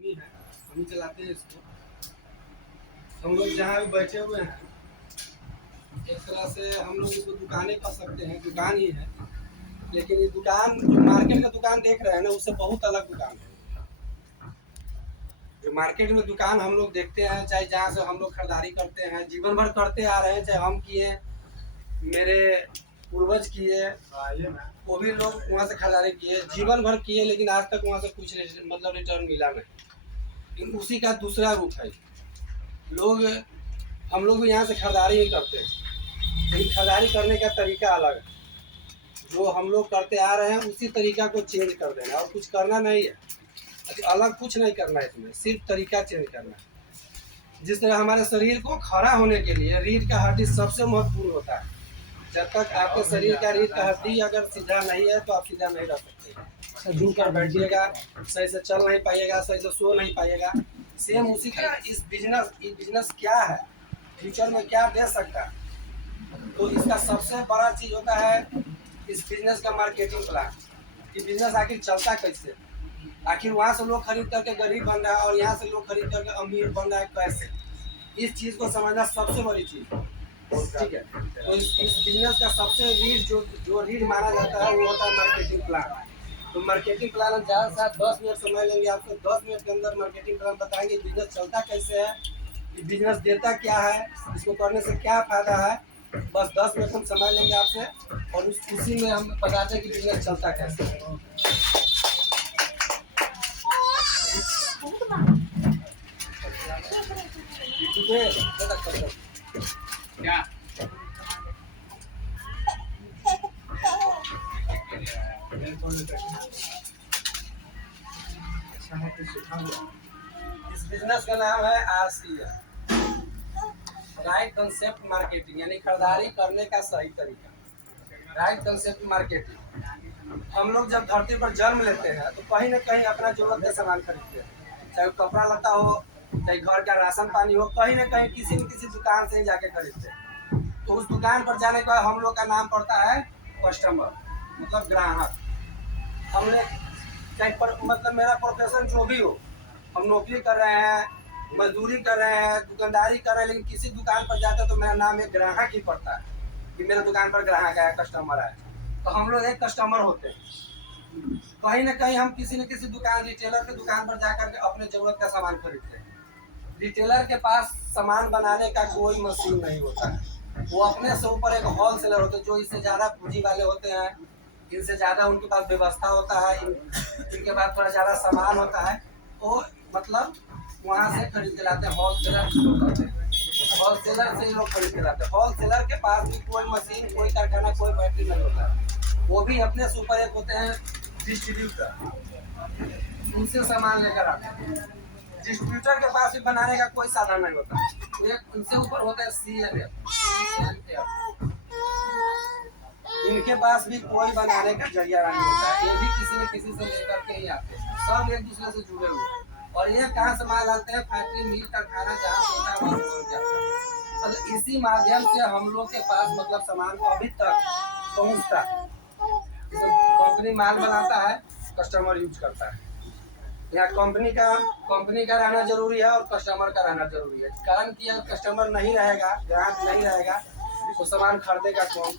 ही है, हम ही चलाते हैं इसको। हम लोग जहाँ भी बैठे हुए हैं, एक तरह से हम लोग इसको दुकानें कह सकते हैं, दुकान ही है। लेकिन ये दुकान जो मार्केट का दुकान देख रहे हैं ना, उससे बहुत अलग दुकान है। जो मार्केट में दुकान हम लोग देखते हैं, चाहे जहाँ से हम लोग खरीदारी करते हैं, जीवन भर करते आ रहे हैं, चाहे हम किए, मेरे पूर्वज किए, वो भी लोग वहाँ से खरीदारी किए, जीवन भर किए, लेकिन आज तक वहाँ से कुछ मतलब रिटर्न मिला नहीं। लेकिन उसी का दूसरा रूप है। लोग हम लोग भी यहाँ से खरीदारी ही करते हैं, लेकिन खरीदारी करने का तरीका अलग है। जो हम लोग करते आ रहे हैं उसी तरीका को चेंज कर देना, और कुछ करना नहीं है, अलग कुछ नहीं करना है, इसमें सिर्फ तरीका चेंज करना है। जिस तरह हमारे शरीर को खड़ा होने के लिए रीढ़ का हड्डी सबसे महत्वपूर्ण होता है। जब तक आपके शरीर का रीढ़ का हड्डी अगर सीधा नहीं है तो आप सीधा नहीं रह सकते। झूठ कर बैठिएगा, सही से चल नहीं पाइएगा, सही से सो नहीं पाइएगा। सेम उसी तरह इस बिजनेस क्या है, फ्यूचर में क्या दे सकता है, तो इसका सबसे बड़ा चीज होता है इस बिजनेस का मार्केटिंग प्लान। कि बिजनेस आखिर चलता कैसे, आखिर वहाँ से लोग खरीद करके गरीब बन रहा है और यहाँ से लोग खरीद करके अमीर बन रहा है कैसे। इस चीज को समझना सबसे बड़ी चीज है, ठीक है। तो इस बिजनेस का सबसे रीढ़ जो रीढ़ माना जाता है वो होता है मार्केटिंग प्लान। तो मार्केटिंग प्लान हम ज़्यादा से ज़्यादा 10 मिनट समय लेंगे, आपको 10 मिनट के अंदर मार्केटिंग प्लान बताएंगे बिजनेस चलता कैसे है, बिजनेस देता क्या है, इसको करने से क्या फायदा है। बस 10 मिनट हम समय लेंगे आपसे, और उसी में हम बताते हैं कि बिजनेस चलता कैसे है। क्या अच्छा है, कुछ सीखा हुआ। इस बिजनेस का नाम है RCM, राइट कंसेप्ट मार्केटिंग, यानी खरीदारी करने का सही तरीका। Right concept marketing. हम लोग जब धरती पर जन्म लेते हैं तो कहीं ना कहीं अपना जरूरत का सामान खरीदते हैं, चाहे कपड़ा लता हो, चाहे घर का राशन पानी हो, कहीं ना कहीं किसी न किसी दुकान से ही जाके खरीदते हैं। तो उस दुकान पर जाने के बाद हम लोग का नाम पड़ता है कस्टमर, मतलब ग्राहक। हमने चाहे मतलब मेरा प्रोफेशन जो भी हो, हम नौकरी कर रहे हैं, मजदूरी कर रहे हैं, दुकानदारी कर रहे हैं, लेकिन किसी दुकान पर जाते हैं तो मेरा नाम एक ग्राहक ही पड़ता है कि मेरे दुकान पर ग्राहक आया, कस्टमर आया। तो हम लोग एक कस्टमर होते हैं। कहीं ना कहीं हम किसी न किसी दुकान, रिटेलर के दुकान पर जाकर के अपने जरूरत का सामान खरीदते हैं। रिटेलर के पास सामान बनाने का कोई मशीन नहीं होता है, वो अपने से ऊपर एक होलसेलर होते हैं जो इससे ज़्यादा पूंजी वाले होते हैं, इनसे ज़्यादा उनके पास व्यवस्था होता है, इनके पास थोड़ा ज़्यादा सामान होता है, तो मतलब वहाँ से खरीद के लाते हैं। होलसेलर से लोग खरीद के लाते हैं। होलसेलर के पास भी कोई मशीन, कोई कारखाना, कोई फैक्ट्री नहीं होता है। वो भी अपने से ऊपर एक होते हैं डिस्ट्रीब्यूटर, उनसे सामान लेकर आते हैं। डिस्ट्रीब्यूटर के पास भी बनाने का कोई साधन नहीं होता, तो एक उनसे ऊपर होता है CNF। इनके पास भी कोई बनाने का जरिया नहीं होता है, ये भी किसी न किसी से लेकर के ही आते हैं, सब एक दूसरे से जुड़े हुए हैं। और ये कहाँ से माल लाते हैं, फैक्ट्री, मिल, कारखाना जहाँ होता है वहाँ पहुँच जाता है। तो इसी माध्यम से हम लोग के पास मतलब सामान को अभी तक पहुँचता है। कंपनी माल बनाता है, कस्टमर यूज करता है। यहाँ कंपनी का रहना जरूरी है और कस्टमर का रहना जरूरी है। कारण कि अगर कस्टमर नहीं रहेगा, ग्राहक नहीं रहेगा, तो सामान खरीदेगा कौन,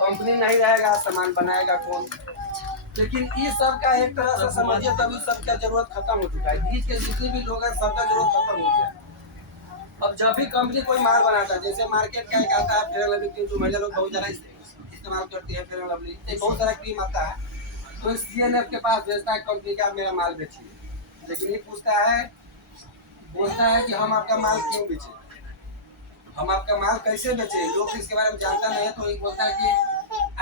कंपनी नहीं रहेगा, सामान बनाएगा कौन। लेकिन इस सब का एक तरह से समझिए तभी सबका जरूरत खत्म हो चुका है। बीच के जितने भी लोग हैं सबका जरूरत खत्म हो गया। अब जब भी कंपनी कोई माल बनाता है, जैसे मार्केट का एक आता है फेयर लवली क्रीम, जो महिला लोग बहुत ज़्यादा इस्तेमाल करती है, फेयर लवली बहुत सारा क्रीम आता है, तो CNF के पास भेजता है कंपनी का मेरा माल बेचिए। लेकिन ये बोलता है कि हम आपका माल क्यों बेचे, हम आपका माल कैसे बेचे, लोग इसके बारे में जानता नहीं है। तो ये बोलता है कि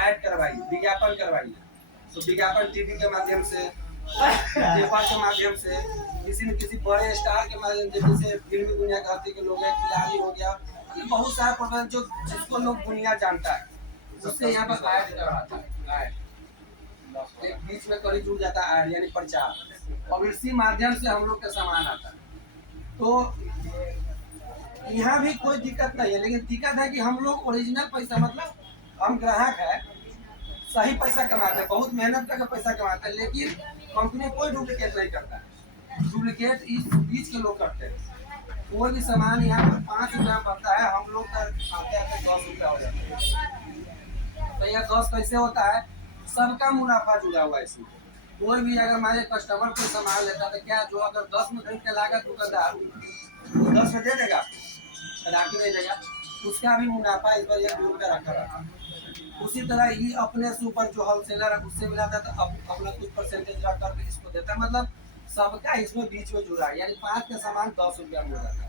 ऐड करवाइए, विज्ञापन करवाइए। तो विज्ञापन टीवी के माध्यम से, पेपर के माध्यम से, किसी न किसी बड़े स्टार के माध्यम से, जैसे फिल्मी दुनिया का हस्ती के लोग हैं, खिलाड़ी हो गया, बहुत सारा प्रोफेशन जो जिसको लोग दुनिया जानता है, उससे यहाँ पर ऐड करवाता है। एक बीच में कड़ी जुड़ जाता है यानी प्रचार, और इसी माध्यम से हम लोग का सामान आता है। तो यहाँ भी कोई दिक्कत नहीं है, लेकिन दिक्कत है कि हम लोग ओरिजिनल पैसा, मतलब हम ग्राहक है, सही पैसा कमाते हैं, बहुत मेहनत करके पैसा कमाते हैं, लेकिन कंपनी कोई डुप्लीकेट नहीं करता है। डुप्लीकेट इस बीच के लोग करते हैं। कोई भी सामान यहाँ पर 5 रुपया पड़ता है, हम लोग का आते आते 10 रुपया हो जाता है। तो यह 10 कैसे होता है? सबका मुनाफा जुड़ा हुआ है इसमें। कोई भी अगर हमारे कस्टमर को सामान लेता तो क्या, जो अगर 10 में खरीद के लागत दुकानदार 10 में दे देगा, राखी नहीं देगा, उसका भी मुनाफा इस पर 1-2 रुपया रखा रहा। उसी तरह ही अपने से ऊपर जो होलसेलर है उससे मिलाता है तो अपना कुछ परसेंटेज रख करके इसको देता है। मतलब सबका इसमें बीच में जुड़ा है, यानी 5 का सामान 10 रुपया में हो जाता है।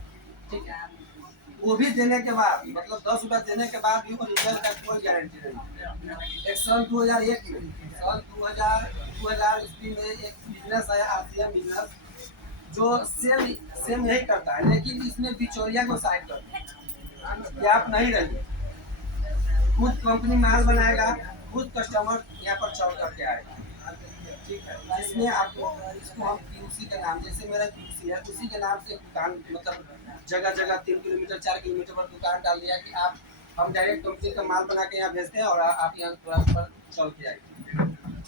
ठीक है, वो भी देने के बाद, मतलब 10 रुपया देने के बाद भी रिजल्ट का कोई गारंटी नहीं। एक सन 2001 में, सन 2000 ईस्वी में एक बिजनेस आया, आरसीएम बिजनेस, जो सेम यही करता है, लेकिन इसमें बिचौलिया को साइड करता है कि आप नहीं रहिए, खुद कंपनी माल बनाएगा, खुद कस्टमर यहाँ पर चल करके आएगा। ठीक है, इसमें आपको इसको हम क्यूसी के नाम, जैसे मेरा क्यूसी है उसी के नाम से दुकान, मतलब जगह जगह 3 किलोमीटर 4 किलोमीटर पर दुकान डाल दिया कि आप, हम डायरेक्ट कंपनी का माल बना के यहाँ भेजते हैं और आप यहाँ पर चल के आइए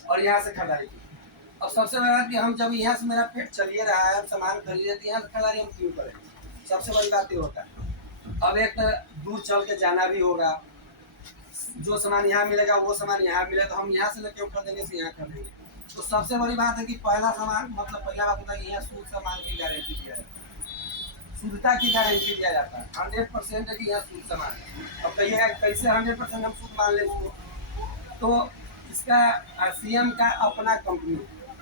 और यहाँ से खरीदारी की। अब सबसे बड़ी बात कि हम जब यहाँ से मेरा पेट चलिए रहा है, सामान खरीदे तो यहाँ से खरीदारी हम क्यों करें? सबसे बड़ी बात ये होता है। अब एक दूर चल के जाना भी होगा, जो सामान यहाँ मिलेगा वो सामान यहाँ मिले तो हम यहाँ से न क्यों खरीदेंगे, से यहाँ खरीदेंगे। तो सबसे बड़ी बात है कि पहला सामान, मतलब पहला बात होता है कि यहाँ शुद्ध सामान की गारंटी दिया है, शुद्धता की गारंटी दिया जाता है। 100% है कि यहाँ शुद्ध सामान है। अब कहिएगा कैसे 100% हम शुद्ध मान लें इसको? तो इसका आरसीएम का अपना कंपनी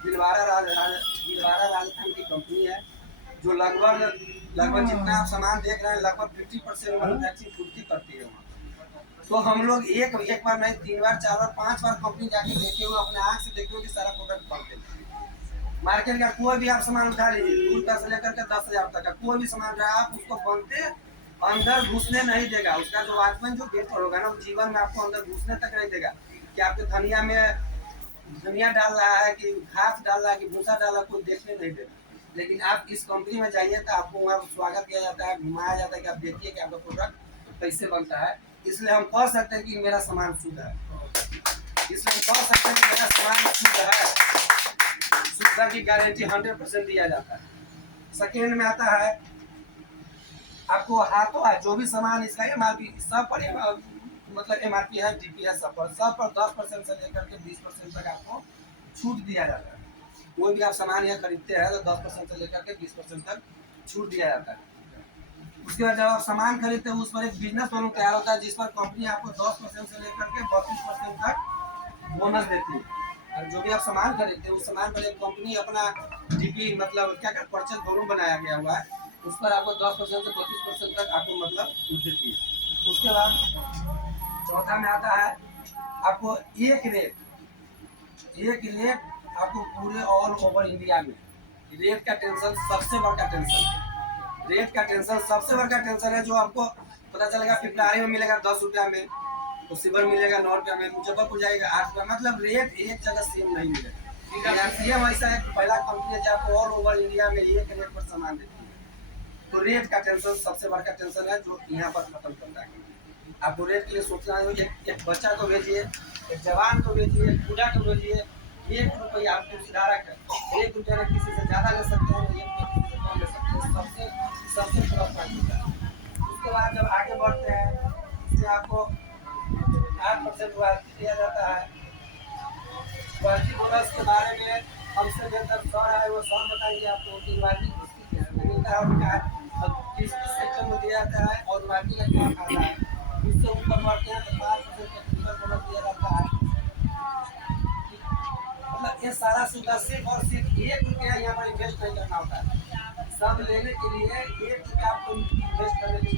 दिलवारा राजस्थान की कंपनी है, जो लगभग जितना आप सामान देख रहे हैं लगभग 50% मैन्युफैक्चरिंग खुद की करती है वहाँ। तो हम लोग एक बार नहीं 3 बार 4 बार 5 बार कंपनी जाके देखे हुए, अपने आँख से देखे हुए कि सारा प्रोडक्ट बनते। मार्केट का कोई भी आप सामान उठा लीजिए, दूर का से लेकर के 10,000 तक का कोई भी सामान रहा, आप उसको बनते अंदर घुसने नहीं देगा। उसका जो वॉचमैन जो गेट पर होगा ना, वो जीवन में आपको अंदर घुसने तक नहीं देगा कि आपके धनिया में धनिया डाल रहा है कि घास डाल रहा है कि भूसा डाल रहा है, कोई देखने नहीं देगा। लेकिन आप इस कंपनी में जाइए तो आपको वहाँ स्वागत किया जाता है, घुमाया जाता है कि आप देखिए कि आपका प्रोडक्ट कैसे बनता है। इसलिए हम कह सकते हैं कि मेरा सामान शुद्ध है, इसलिए हम कह सकते हैं कि मेरा सामान शुद्ध है। शुद्धता की गारंटी 100% दिया जाता है। सेकेंड में आता है आपको हाथों जो भी सामान इसका एमआरपी सब पर, मतलब एमआरपी है, डीपी है, सब पर 10% से लेकर के 20% तक आपको छूट दिया जाता है। कोई भी आप सामान यहाँ खरीदते हैं तो 10% से लेकर के 20% तक छूट दिया जाता है। उसके बाद जब आप सामान खरीदते हैं उस पर एक बिजनेस प्लान तैयार होता है, जिस पर कंपनी आपको 10% से लेकर के 32% तक बोनस देती है। और जो भी आप सामान खरीदते हैं उस सामान पर एक कंपनी अपना डीपी, मतलब क्या परचेज वॉल्यूम बनाया गया हुआ है, उस पर आपको 10% से 32% तक आपको मतलब छूट देती है। उसके बाद चौथा में आता है आपको एक रेट आपको पूरे ऑल ओवर इंडिया में। रेट का टेंशन सबसे बड़ा टेंशन, रेट का टेंशन सबसे बड़ा टेंशन है। जो आपको पता चलेगा पिपलारी में मिलेगा 10 रुपया में, तो शिवर मिलेगा 9 रुपया में, मुजफ्फरपुर जाएगा 8 रुपया, मतलब रेट एक जगह सेम नहीं मिलेगा। आरसीएम ऐसा है पहला कंपनी है जो आपको ऑल ओवर इंडिया में एक रेट पर सामान देती है। तो रेट का टेंशन सबसे बड़ा टेंशन है जो यहाँ पर खत्म करता है। आपको रेट के लिए सोचना है, एक बच्चा को भेजिए, एक जवान को भेजिए, एक बूढ़ा को भेजिए, 1 रुपया आपको सुधारक है, 1 रुपया में किसी से ज़्यादा ले सकते हैं, 1 रुपया किसी से कम ले सकते हैं, सबसे बड़ा फायदा होता है। उसके बाद जब आगे बढ़ते हैं इसमें आपको 8% रॉयल्टी दिया जाता है। रॉयल्टी बोनस के बारे में हमसे बेहतर सर है, वो सर बताएंगे आपको कि रॉयल्टी किसकी मिलता है और क्या किस सेक्टर में दिया जाता है और रॉयल्टी का क्या फायदा है। उससे ऊपर बढ़ते हैं तो 5% का बोनस दिया जाता है। मतलब ये सारा सुविधा सिर्फ और सिर्फ 1 रुपया यहाँ पर इन्वेस्ट नहीं करना होता है। सब लेने के लिए 1 रुपया आपको इन्वेस्ट करने की